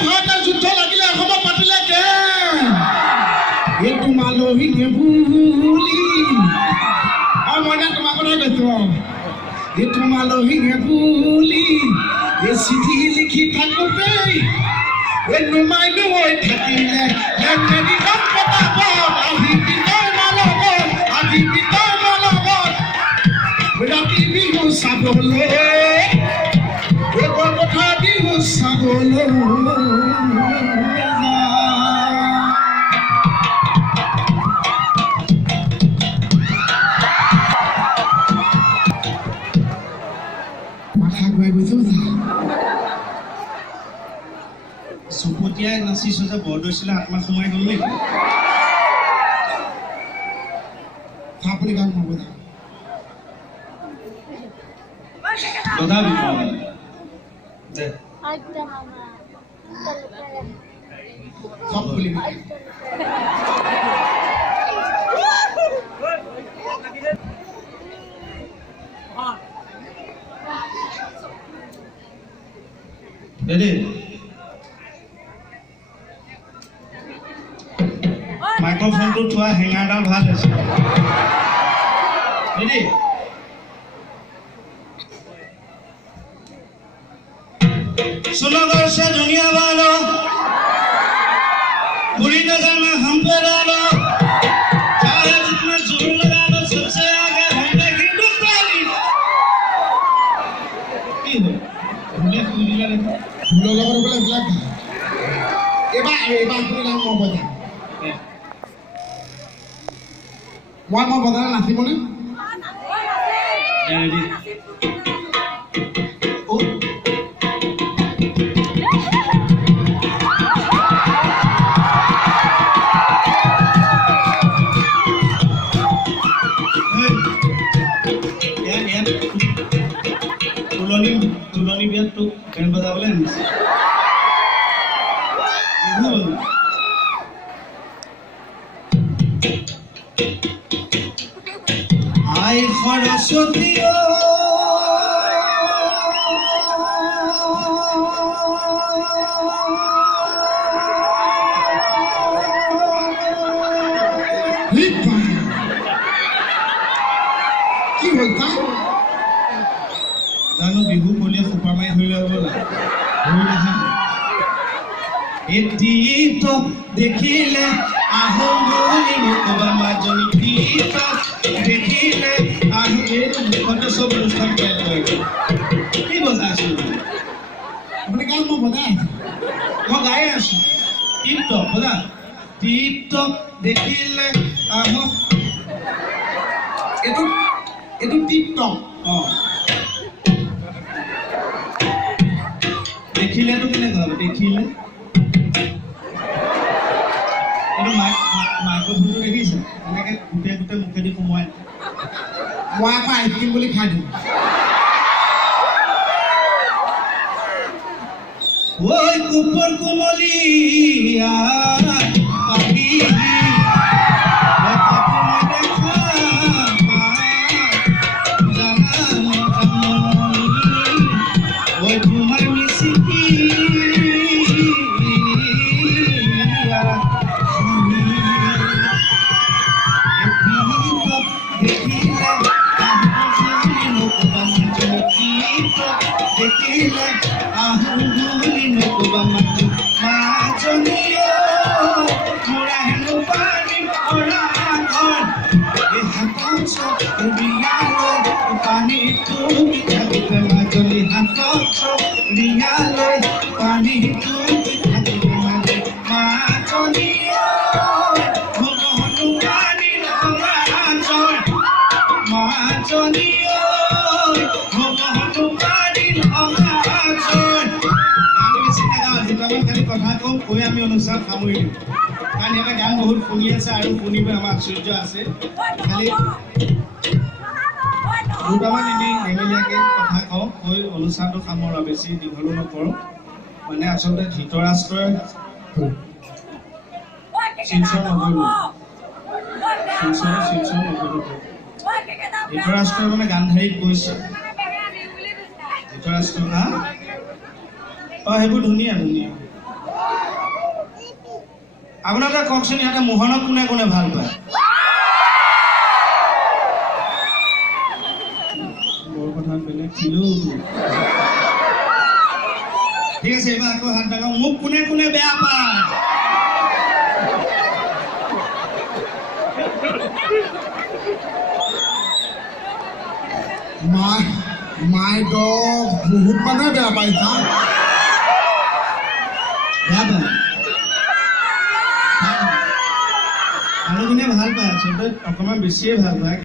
ভাৰতৰ যুদ্ধ লাগিলে অসমত পাতিলে কে এইটো মালহী নেবুলি মই না তোমাক কথা কৈছো এইটো মালহী নেবুলি এই চিঠি লিখি থাকোতে এই নুমাই নুমাই থাকিলে লেখনি কাম পতাব আহিবি তই মালগত আহিবি তই মালগত ৰাতি বিহু চাবলৈ কথা বিহু চাবলৈ মাথা ঘূৰাই গৈছে চুপতিয়াই নাচিছ যে বৰদৈচিলে আত্মা সোমাই গ'ল নেকি আপুনি গান নব দাদা দে সব খুলি Ready? Microphone to try hang out of hard. Ready? सुनो दर्शक दुनिया वालों पूरी नजर में हम पे डालो चाहे जितना जोर लगा लो सबसे आगे होंगे हिंदुस्तानी की हो भूले लगा बोले ब्लैक एबा कोई नाम मो बजा मो बजा नाचिब ने रेडी तुलनी बिया तो बैंड बजावले आई सरस्वती কি হলতা জানো বিহু বলিয়ে খোপা মাৰি ধৰিলে বলা এটিটো দেখিলে আহোম বুলি নকবা মাজনী টিটো দেখিলে আহোম এই মুখতে সব অনুষ্ঠান পাই কি বজাইছো আপুনি গান মই বজাই মই গাই আছো টিটো বজা টিটো দেখিলে আহোম এইটো টিটো देखिले तो किने कहब देखिले एनु माइक्रोफोन देखिছে এনেকে গুটে গুটে মুখেদি কমায় মই আকৌ আইসক্ৰীম বুলি খাই দিম ওই কুপৰ কুমলিয়া পাখি আমি অনুষ্ঠান সামৰি দিওঁ কাৰণ এটা গান বহুত শুনি আছে আৰু শুনিব আমাৰ আশ্চৰ্য আছে খালি দুটামান এনেই নেমেলিয়াকৈ কথা কওঁ কৈ অনুষ্ঠানটো সামৰা বেছি দীঘলো নকৰোঁ মানে আচলতে ধৃতৰাষ্ট্ৰই শিলচৰ নগলো ধৃতৰাষ্ট্ৰই মানে গান্ধাৰীত গৈছে ধৃতৰাষ্ট্ৰ না সেইবোৰ ধুনীয়া ধুনীয়া আপোনালোকে কওকচোন ইয়াতে মোহনক কোনে কোনে ভাল পায়? বৰ কথা বেলেগ ছিলো। ঠিক আছে, এইবাৰ আকৌ হাত ডাঙৰ। মোক কোনে কোনে বেয়া পায়? মাই ডগ বহুত মানুহে বেয়া পায়। বেয়া পায় আৰু কোনে ভাল পায়? আচলতে অকণমান বেছিয়ে ভাল পায়।